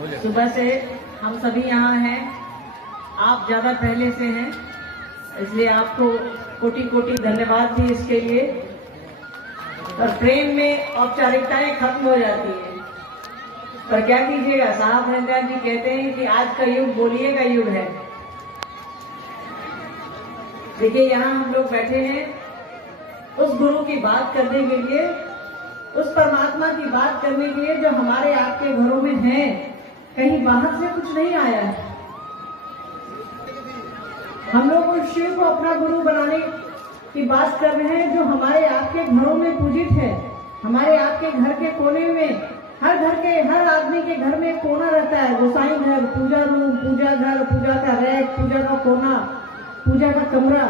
सुबह से हम सभी यहाँ हैं, आप ज्यादा पहले से हैं, इसलिए आपको कोटि कोटि धन्यवाद भी इसके लिए। और प्रेम में औपचारिकताएं खत्म हो जाती है, पर क्या कीजिएगा, साहब हरिंदर जी कहते हैं कि आज का युग बोलिए का युग है। देखिए यहाँ हम लोग बैठे हैं उस गुरु की बात करने के लिए, उस परमात्मा की बात करने के लिए जो हमारे आपके घरों में है, कहीं बाहर से कुछ नहीं आया है। हम लोग उस शिव को अपना गुरु बनाने की बात कर रहे हैं जो हमारे आपके घरों में पूजित है। हमारे आपके घर के कोने में, हर आदमी के घर में एक कोना रहता है, गोसाई घर, पूजा रूम, पूजा घर, पूजा का रैक, पूजा का कोना, पूजा का कमरा।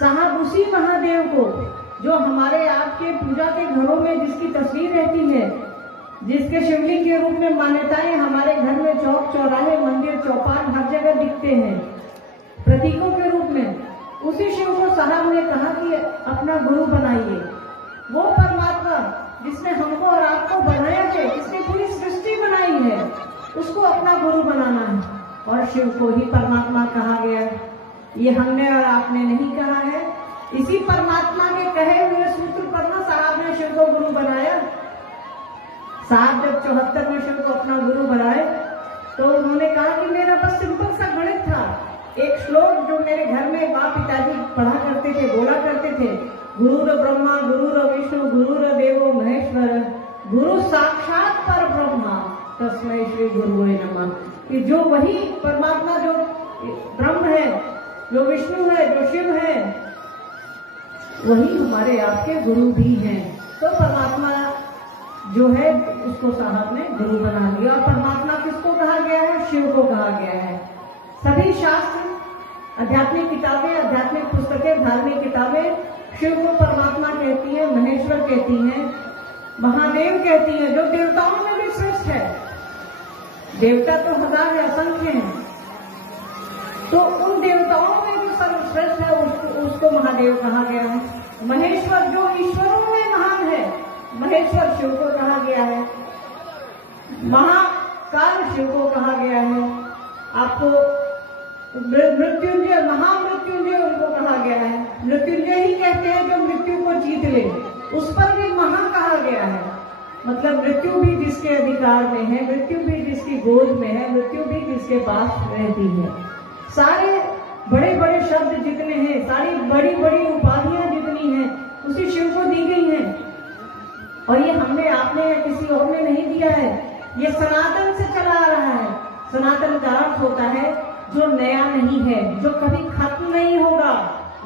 साहब उसी महादेव को जो हमारे आपके पूजा के घरों में जिसकी तस्वीर रहती है, जिसके शिवलिंग के रूप में मान्यताएं हमारे घर में चौक चौराहे मंदिर चौपाल हर जगह दिखते हैं प्रतीकों के रूप में, उसी शिव को साहब ने कहा कि अपना गुरु बनाइए। वो परमात्मा जिसने हमको और आपको बनाया है, जिसने पूरी सृष्टि बनाई है, उसको अपना गुरु बनाना है। और शिव को ही परमात्मा कहा गया है, ये हमने और आपने नहीं कहा है। इसी परमात्मा के कहे हुए सूत्र पर ना साहब ने शिव को गुरु बनाया। साहब जब 74 में शिव को अपना गुरु बनाए तो उन्होंने कहा कि मेरा बस सिंपल सा गणित था, एक श्लोक जो मेरे घर में बाप पिताजी पढ़ा करते थे, बोला करते थे, गुरुर ब्रह्मा गुरुर विष्णु गुरुर देवो महेश्वर गुरु साक्षात पर ब्रह्मा तस्मै श्री गुरुवे नमः। कि जो वही परमात्मा जो ब्रह्म है, जो विष्णु है, जो शिव है, वही हमारे आपके गुरु भी हैं। तो परमात्मा जो है उसको साहब ने गुरु बना दिया। और परमात्मा किसको कहा गया है? शिव को कहा गया है। सभी शास्त्र, आध्यात्मिक किताबें, आध्यात्मिक पुस्तकें, धार्मिक किताबें शिव को परमात्मा कहती है, महेश्वर कहती हैं, महादेव कहती हैं, जो देवताओं में भी श्रेष्ठ है। देवता तो हजार है, असंख्य हैं, तो उन देवताओं में जो सर्वश्रेष्ठ है उसको महादेव कहा गया है। महेश्वर जो ईश्वरों में महान है, महेश्वर शिव को कहा गया है। महाकाल शिव को कहा गया है। आपको मृत्युंजय, महामृत्युंजय उनको कहा गया है। मृत्युंजय ही कहते हैं जो मृत्यु को जीत ले, उस पर भी महा कहा गया है। मतलब मृत्यु भी जिसके अधिकार में है, मृत्यु भी जिसकी गोद में है, मृत्यु भी जिसके पास रहती है। सारे बड़े बड़े शब्द जितने हैं, सारी बड़ी बड़ी उपाधियां जितनी हैं, उसी शिव को दी गई हैं। और ये हमने, आपने या किसी और ने नहीं दिया है, ये सनातन से चला आ रहा है। सनातन का अर्थ होता है जो नया नहीं है, जो कभी खत्म नहीं होगा,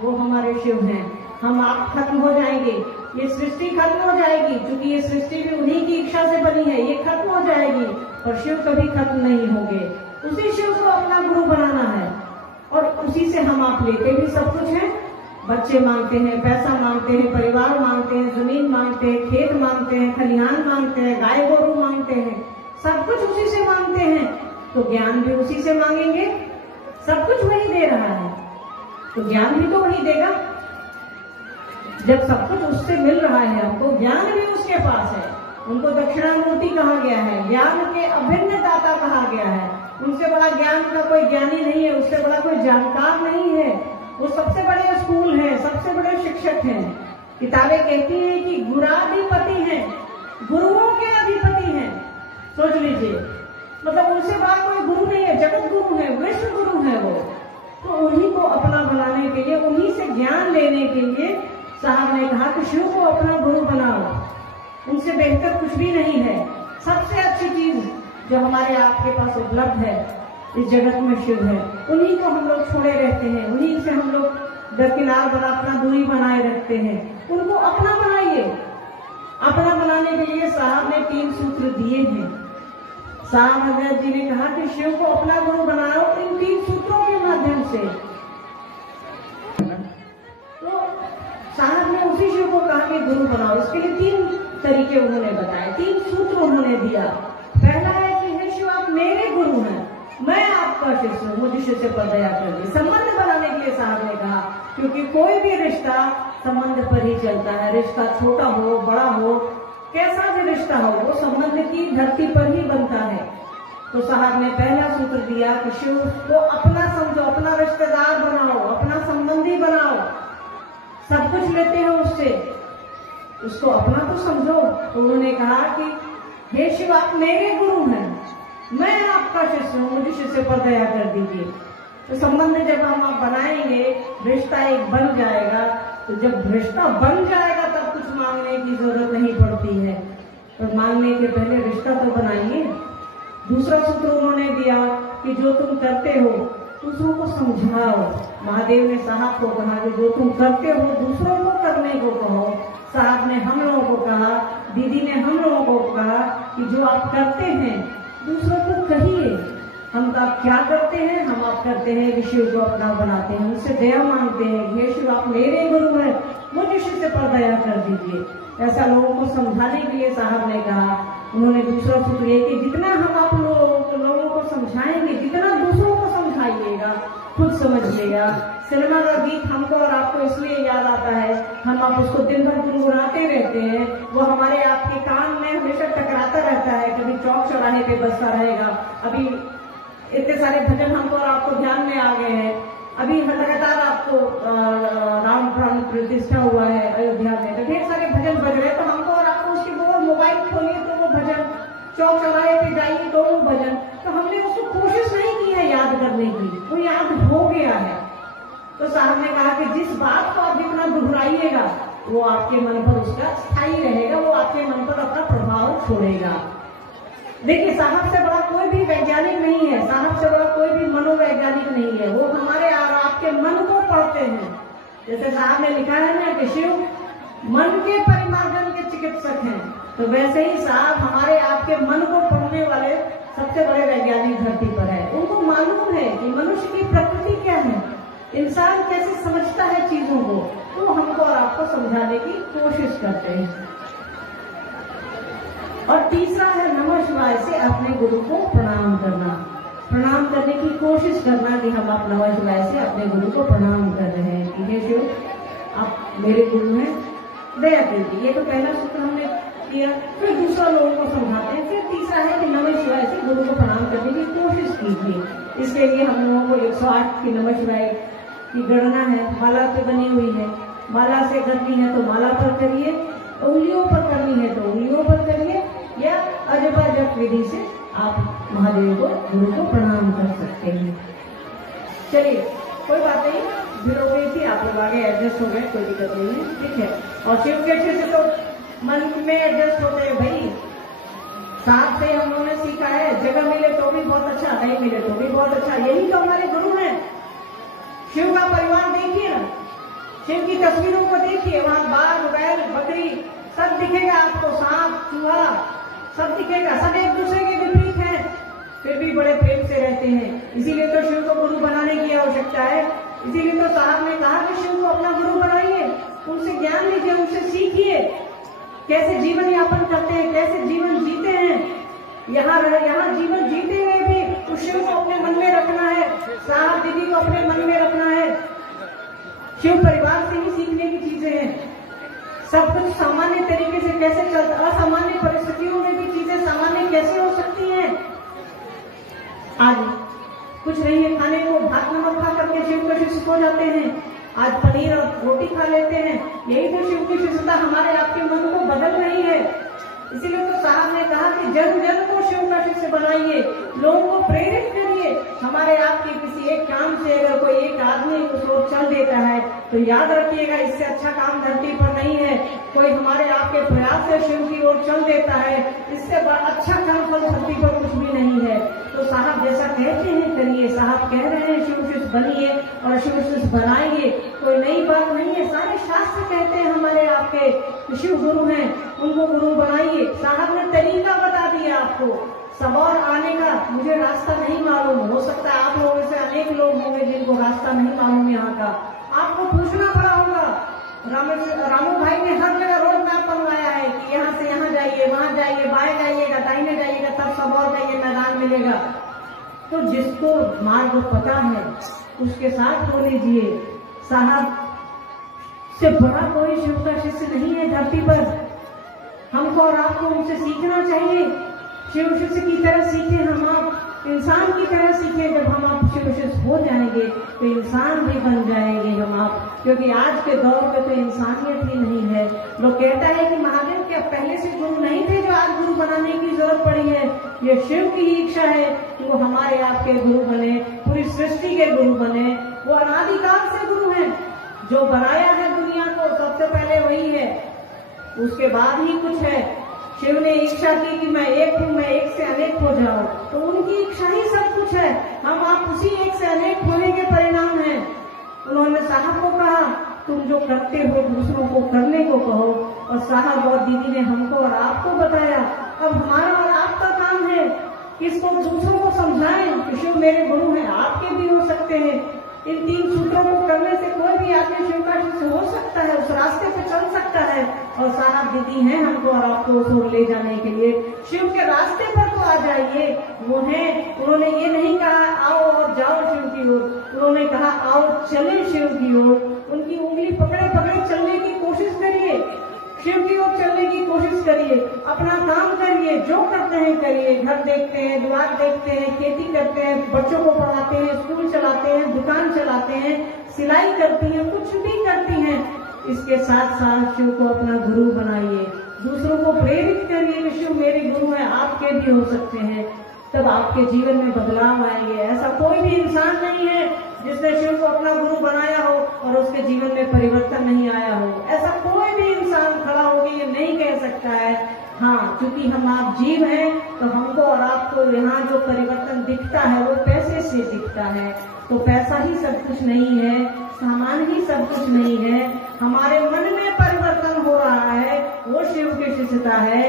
वो हमारे शिव हैं। हम आप खत्म हो जाएंगे, ये सृष्टि खत्म हो जाएगी, क्योंकि ये सृष्टि भी उन्हीं की इच्छा से बनी है, ये खत्म हो जाएगी, और शिव कभी खत्म नहीं होंगे। उसी शिव को अपना गुरु बनाना है, और उसी से हम आप लेते भी सब कुछ हैं। बच्चे मांगते हैं, पैसा मांगते हैं, परिवार मांगते हैं, जमीन मांगते हैं, खेत मांगते हैं, खलिहान मांगते हैं, गाय गोरू मांगते हैं, सब कुछ उसी से मांगते हैं। तो ज्ञान भी उसी से मांगेंगे, सब कुछ वही दे रहा है, तो ज्ञान भी तो वही देगा। जब सब कुछ उससे मिल रहा है हमको, ज्ञान भी उसके पास है। उनको दक्षिणामूर्ति कहा गया है, ज्ञान के अभिन्न दाता कहा गया है। उनसे बड़ा ज्ञान का कोई ज्ञानी नहीं है, उससे बड़ा कोई जानकार नहीं है। वो सबसे बड़े स्कूल हैं, सबसे बड़े शिक्षक हैं। किताबें कहती हैं कि गुराधिपति हैं, गुरुओं के अधिपति हैं। सोच लीजिए, मतलब उनसे बड़ा कोई गुरु नहीं है, जगत गुरु है, विश्व गुरु है वो। तो उन्हीं को अपना बनाने के लिए, उन्हीं से ज्ञान लेने के लिए साहब ने कहा कि शिव को अपना गुरु बनाओ। उनसे बेहतर कुछ भी नहीं है। सबसे अच्छी चीज जो हमारे आपके पास उपलब्ध है इस जगत में शिव है। उन्हीं को हम लोग छोड़े रहते हैं, उन्हीं से हम लोग दरकिनार बना अपना दूरी बनाए रखते हैं। उनको अपना बनाइए। अपना बनाने के लिए साहब ने 3 सूत्र दिए हैं। साहब हजरत जी ने कहा कि शिव को अपना गुरु बनाओ इन 3 सूत्रों के माध्यम से। तो साहब ने उसी शिव को कहा कि गुरु बनाओ। इसके लिए 3 तरीके उन्होंने बताए, 3 सूत्र उन्होंने दिया। पहला है कि हे शिव आप मेरे गुरु हैं, मैं आपका शिष्य हूँ, मुझे शिष्य पर दया करिए। संबंध बनाने के लिए साहब ने कहा, क्योंकि कोई भी रिश्ता संबंध पर ही चलता है। रिश्ता छोटा हो, बड़ा हो, कैसा भी रिश्ता हो, वो संबंध की धरती पर ही बनता है। तो साहब ने पहला सूत्र दिया कि शिव को अपना समझो, अपना रिश्तेदार बनाओ, अपना संबंधी बनाओ। सब कुछ लेते हो उससे, उसको अपना तो समझो। तो उन्होंने कहा कि हे शिव, आप मेरे गुरु हैं, मैं आपका शिष्य हूँ, मुझे शिष्य पर दया कर दीजिए। तो संबंध जब हम आप बनाएंगे, रिश्ता एक बन जाएगा। तो जब रिश्ता बन जाएगा तब कुछ मांगने की जरूरत नहीं पड़ती है, पर मांगने के पहले रिश्ता तो बनाइए। दूसरा सूत्र उन्होंने दिया कि जो तुम करते हो दूसरों को समझाओ। महादेव ने साहब को कहा कि जो तुम करते हो दूसरों को करने को कहो। साहब ने हम लोगों को कहा, दीदी ने हम लोगों को कहा कि जो आप करते हैं दूसरों को कहिए। हम तो आप क्या करते हैं, हम आप करते हैं कि शिव को अपना बनाते हैं, उससे दया मांगते हैं। हे शिव, आप मेरे गुरु हैं, मुझे शिष्य पर दया कर दीजिए। ऐसा लोगों को समझाने के लिए साहब ने कहा। उन्होंने दूसरा सूत्र ये कि जितना हम आप लोगों को समझाएंगे, जितना दूसरों को समझाइएगा, खुद समझ लेगा। सिनेमा का गीत हमको और आपको इसलिए याद आता है, हम आप उसको दिन भर गुनगुनाते रहते हैं, वो हमारे आपके कान में हमेशा टकराता रहता है, कभी चौक चौराहे पे बजता रहेगा। अभी इतने सारे भजन हमको और आपको ध्यान में आ गए हैं। अभी लगातार आपको राम प्राण प्रतिष्ठा हुआ है अयोध्या में, तो ढेर सारे भजन बज रहे हैं। तो हमको और आपको उसके वो मोबाइल खोलिए तो वो भजन, चौक चौराहे पे जाइए तो वो भजन, तो हमने उसको कोशिश नहीं की है याद करने की, वो याद हो गया है। तो साहब ने कहा कि जिस बात को आप जितना दोहराइएगा वो आपके मन पर उसका स्थायी रहेगा, वो आपके मन पर अपना प्रभाव छोड़ेगा। देखिए, साहब से बड़ा कोई भी वैज्ञानिक नहीं है, साहब से बड़ा कोई भी मनोवैज्ञानिक नहीं है। वो हमारे और आपके मन को पढ़ते हैं। जैसे साहब ने लिखा है ना कि शिव मन के परिमार्जन के चिकित्सक हैं, तो वैसे ही साहब हमारे आपके मन को पढ़ने वाले सबसे बड़े वैज्ञानिक धरती पर है। उनको मालूम है कि मनुष्य की प्रकृति क्या है, इंसान कैसे समझता है चीजों को, तो हमको और आपको समझाने की कोशिश करते हैं। और तीसरा है नमः शिवाय से अपने गुरु को प्रणाम करना, प्रणाम करने की कोशिश करना कि हम आप नमः शिवाय से अपने गुरु को प्रणाम कर रहे हैं कि हे शिव, आप मेरे गुरु हैं, दया कीजिए। ये तो पहला सूत्र हमने किया। फिर दूसरा लोगों को समझाते हैं। फिर तीसरा है कि नमः शिवाय से गुरु को प्रणाम करने की कोशिश कीजिए। इसके लिए हम लोगों को 108 की नमः शिवाय की गणना है, माला पे बनी हुई है। माला से करनी है तो माला पर करिए, उंगलियों पर करनी है तो उंगलियों पर करिए, या अजपा जप विधि से आप महादेव को, गुरु को प्रणाम कर सकते हैं। चलिए, कोई बात नहीं, भीड़ हो गई थी, आप लोग आगे एडजस्ट हो गए, कोई दिक्कत नहीं है, ठीक है। और शिव के से तो मन में एडजस्ट होते हैं भाई। साथ से हम लोगों ने सीखा है, जगह मिले तो भी बहुत अच्छा, नहीं मिले तो भी बहुत अच्छा। यही तो हमारे गुरु हैं। शिव का परिवार देखिए ना, शिव की तस्वीरों को देखिए, वहां बाघ, बैल, बकरी सब दिखेगा आपको, सांप, चूहा सब दिखेगा, सब एक दूसरे के विपरीत हैं, फिर भी बड़े प्रेम से रहते हैं। इसीलिए तो शिव को गुरु बनाने की आवश्यकता है। इसीलिए तो साहब ने कहा कि शिव को अपना गुरु बनाइए, उनसे ज्ञान लीजिए, उनसे सीखिए कैसे जीवन यापन करते हैं, कैसे जीवन जीते हैं। यहाँ जीवन जीते हुए भी उस शिव को अपने मन में रखना है, साहब दीदी को अपने मन में रखना है। शिव परिवार से ही सीखने की चीजें हैं। सब कुछ सामान्य तरीके से कैसे चलता, असामान्य परिस्थितियों में भी चीजें सामान्य कैसे हो सकती हैं। आज कुछ नहीं है खाने को, भात नमक खा करके शिव के शिष्य हो जाते हैं। आज पनीर और रोटी खा लेते हैं। यही तो शिव की शिष्यता हमारे आपके मन को बदल रही है। इसीलिए तो साहब ने कहा कि जन जन को शिव का शिष्य बनाइए, लोगों को प्रेरित करिए। हमारे आपके किसी एक काम से अगर कोई एक आदमी कुछ और चल देता है तो याद रखिएगा, इससे अच्छा काम धरती पर नहीं है। कोई हमारे आपके प्रयास से शिव की ओर चल देता है, इससे अच्छा काम फल धरती पर कुछ भी नहीं है। तो साहब जैसा कहते हैं करिए। साहब कह रहे हैं शिव शिष्य बनिए और शिव शिष्य बनाएंगे, कोई नई बात नहीं है। सारे शास्त्र कहते हैं हमारे आपके शिव गुरु हैं, उनको गुरु बनाइए। साहब ने तरीका बता दिया आपको सबौर आने का। मुझे रास्ता नहीं मालूम, हो सकता है आप लोगों से अनेक लोग होंगे जिनको रास्ता नहीं मालूम यहाँ का, आपको पूछना पड़ा होगा। रामू भाई ने हर जगह रोड मैप बनवाया है कि यहाँ से यहाँ जाइए, वहां जाइए, बाएं जाइएगा, दाहिने जाइएगा, तब सबौर का ये मैदान मिलेगा। तो जिसको मार्ग पता है उसके साथ हो लीजिए। साहब से बड़ा कोई शिव का शिष्य नहीं है धरती पर। हमको और आपको उनसे सीखना चाहिए, शिव शिष्य की तरह सीखे हम आप। इंसान की तरह सीखे। जब हम आप शिव हो जाएंगे तो इंसान भी बन जाएंगे हम आप, क्योंकि आज के दौर में तो इंसानियत ही नहीं है। लोग कहता है कि महादेव क्या पहले से गुरु नहीं थे जो आज गुरु बनाने की जरूरत पड़ी है? ये शिव की ही इच्छा है कि वो हमारे आपके गुरु बने, पूरी सृष्टि के गुरु बने। वो अनादिकाल से गुरु हैं, जो बनाया है दुनिया को सबसे पहले वही है, उसके बाद ही कुछ है। शिव ने इच्छा की कि मैं एक हूँ, मैं एक से अनेक हो जाऊं, तो उनकी इच्छा ही सब कुछ है। हम आप उसी एक से अनेक होने के परिणाम हैं। उन्होंने साहब को कहा तुम जो करते हो दूसरों को करने को कहो, और साहब और दीदी ने हमको और आपको बताया। अब हमारा और आपका काम है कि इसको दूसरों को समझाएं कि शिव मेरे गुरु हैं, आपके भी हो सकते हैं। इन 3 सूत्रों को करने से कोई भी आदमी शिव का शिष्य हो सकता है, उस रास्ते पे चल सकता है। और साहब दीदी हैं हमको और आपको उस ओर ले जाने के लिए। शिव के रास्ते पर तो आ जाइए, वो हैं। उन्होंने ये नहीं कहा आओ और जाओ शिव की ओर, उन्होंने कहा आओ चले शिव की ओर। उनकी उंगली पकड़े पकड़े चलने की कोशिश करिए, शिव की ओर चलने की कोशिश करिए, अपना काम करिए, जो करते हैं करिए। घर देखते हैं, द्वार देखते हैं, खेती करते हैं, बच्चों को पढ़ाते हैं, स्कूल चलाते हैं, दुकान चलाते हैं, सिलाई करती हैं, कुछ भी करती हैं। इसके साथ साथ शिव को अपना गुरु बनाइए, दूसरों को प्रेरित करिए कि शिव मेरे गुरु हैं, आपके भी हो सकते हैं। तब आपके जीवन में बदलाव आएंगे। ऐसा कोई भी इंसान नहीं है जिसने शिव को अपना गुरु बनाया हो और उसके जीवन में परिवर्तन नहीं आया हो। ऐसा कोई भी इंसान खड़ा होकर ये नहीं कह सकता है। हाँ, क्योंकि हम आप जीव हैं तो हमको और आपको यहाँ जो परिवर्तन दिखता है वो पैसे से दिखता है। तो पैसा ही सब कुछ नहीं है, सामान ही सब कुछ नहीं है। हमारे मन में परिवर्तन हो रहा है, वो शिव की शिष्यता है।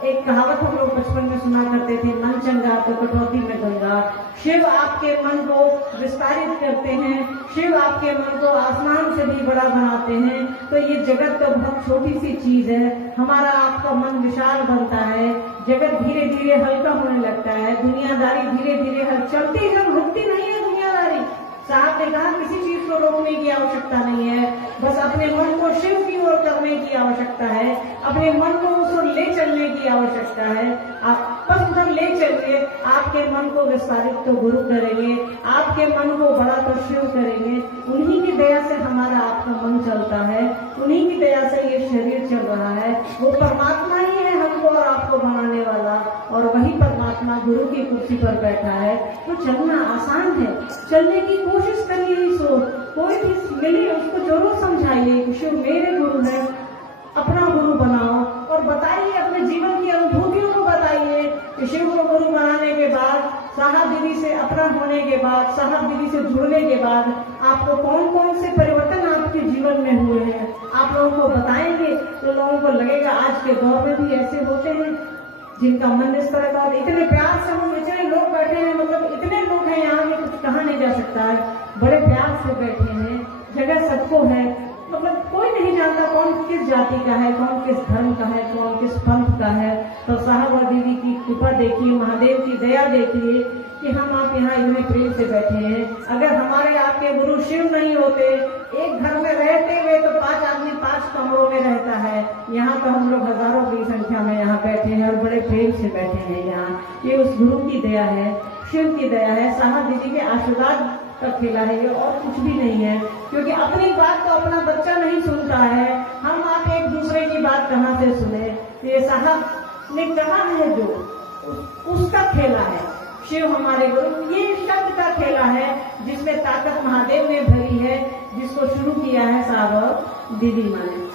एक कहावत हम लोग बचपन में सुना करते थे, मन चंगा तो कटौती में गंगा। शिव आपके मन को विस्तारित करते हैं, शिव आपके मन को आसमान से भी बड़ा बनाते हैं। तो ये जगत तो बहुत छोटी सी चीज है, हमारा आपका मन विशाल बनता है। जगत धीरे धीरे हल्का होने लगता है, दुनियादारी धीरे धीरे चलती है, रुकती नहीं है दुनियादारी। साहब ने कहा किसी चीज को रोकने की आवश्यकता नहीं है, बस अपने मन को शिव की ओर करने की आवश्यकता है, अपने मन को उस ओर ले चलने की आवश्यकता है। आप बस उधर ले चलिए, आपके मन को विस्तारित तो गुरु करेंगे, आपके मन को बड़ा तो शिव करेंगे। उन्हीं की दया से हमारा आपका मन चलता है, उन्हीं की दया से ये शरीर चल रहा है। वो परमात्मा ही है हमको और आपको बनाने वाला, और वही परमात्मा गुरु की कुर्सी पर बैठा है। तो चलना आसान है, चलने की कोशिश करिए। इस ओर कोई भी मिले उसको जरूर समझाइए कि शिव मेरे गुरु है, अपना गुरु बनाओ। और बताइए, अपने जीवन की अनुभूतियों को बताइए कि शिव को गुरु बनाने के बाद, साहब दीदी से अपना होने के बाद, साहब दीदी से जुड़ने के बाद आपको कौन कौन से परिवर्तन आपके जीवन में हुए हैं। आप लोगों को बताएंगे तो लोगों को लगेगा आज के दौर में भी ऐसे होते हैं जिनका मन इस तरह का। इतने प्यार से हम इतने लोग बैठे हैं, मतलब इतने लोग हैं यहाँ में, कुछ कहा नहीं जा सकता है। बड़े प्यार से बैठे हैं, जगह सबको है, मतलब कोई नहीं जानता कौन किस जाति का है, कौन किस धर्म का है, कौन किस पंथ का है। तो साहब और दीदी की कृपा देखिए, महादेव की दया देखिए कि हम आप यहाँ इतने प्रेम से बैठे हैं। अगर हमारे आपके गुरु शिव नहीं होते, एक घर में रहते हुए तो 5 आदमी 5 कमरों में रहता है। यहाँ तो हम लोग हजारों की संख्या में यहाँ बैठे हैं और बड़े प्रेम से बैठे हैं यहाँ। ये उस गुरु की दया है, शिव की दया है, साहब दीदी के आशीर्वाद का खेला है, ये और कुछ भी नहीं है। क्योंकि अपनी बात तो अपना बच्चा नहीं सुनता है, हम आप एक दूसरे की बात कहाँ से सुने। ये साहब ने कहा है जो उसका खेला है, शिव हमारे गुरु, ये शब्द का खेला है जिसमें ताकत महादेव ने भरी है, जिसको शुरू किया है साहब और दीदी माँ ने।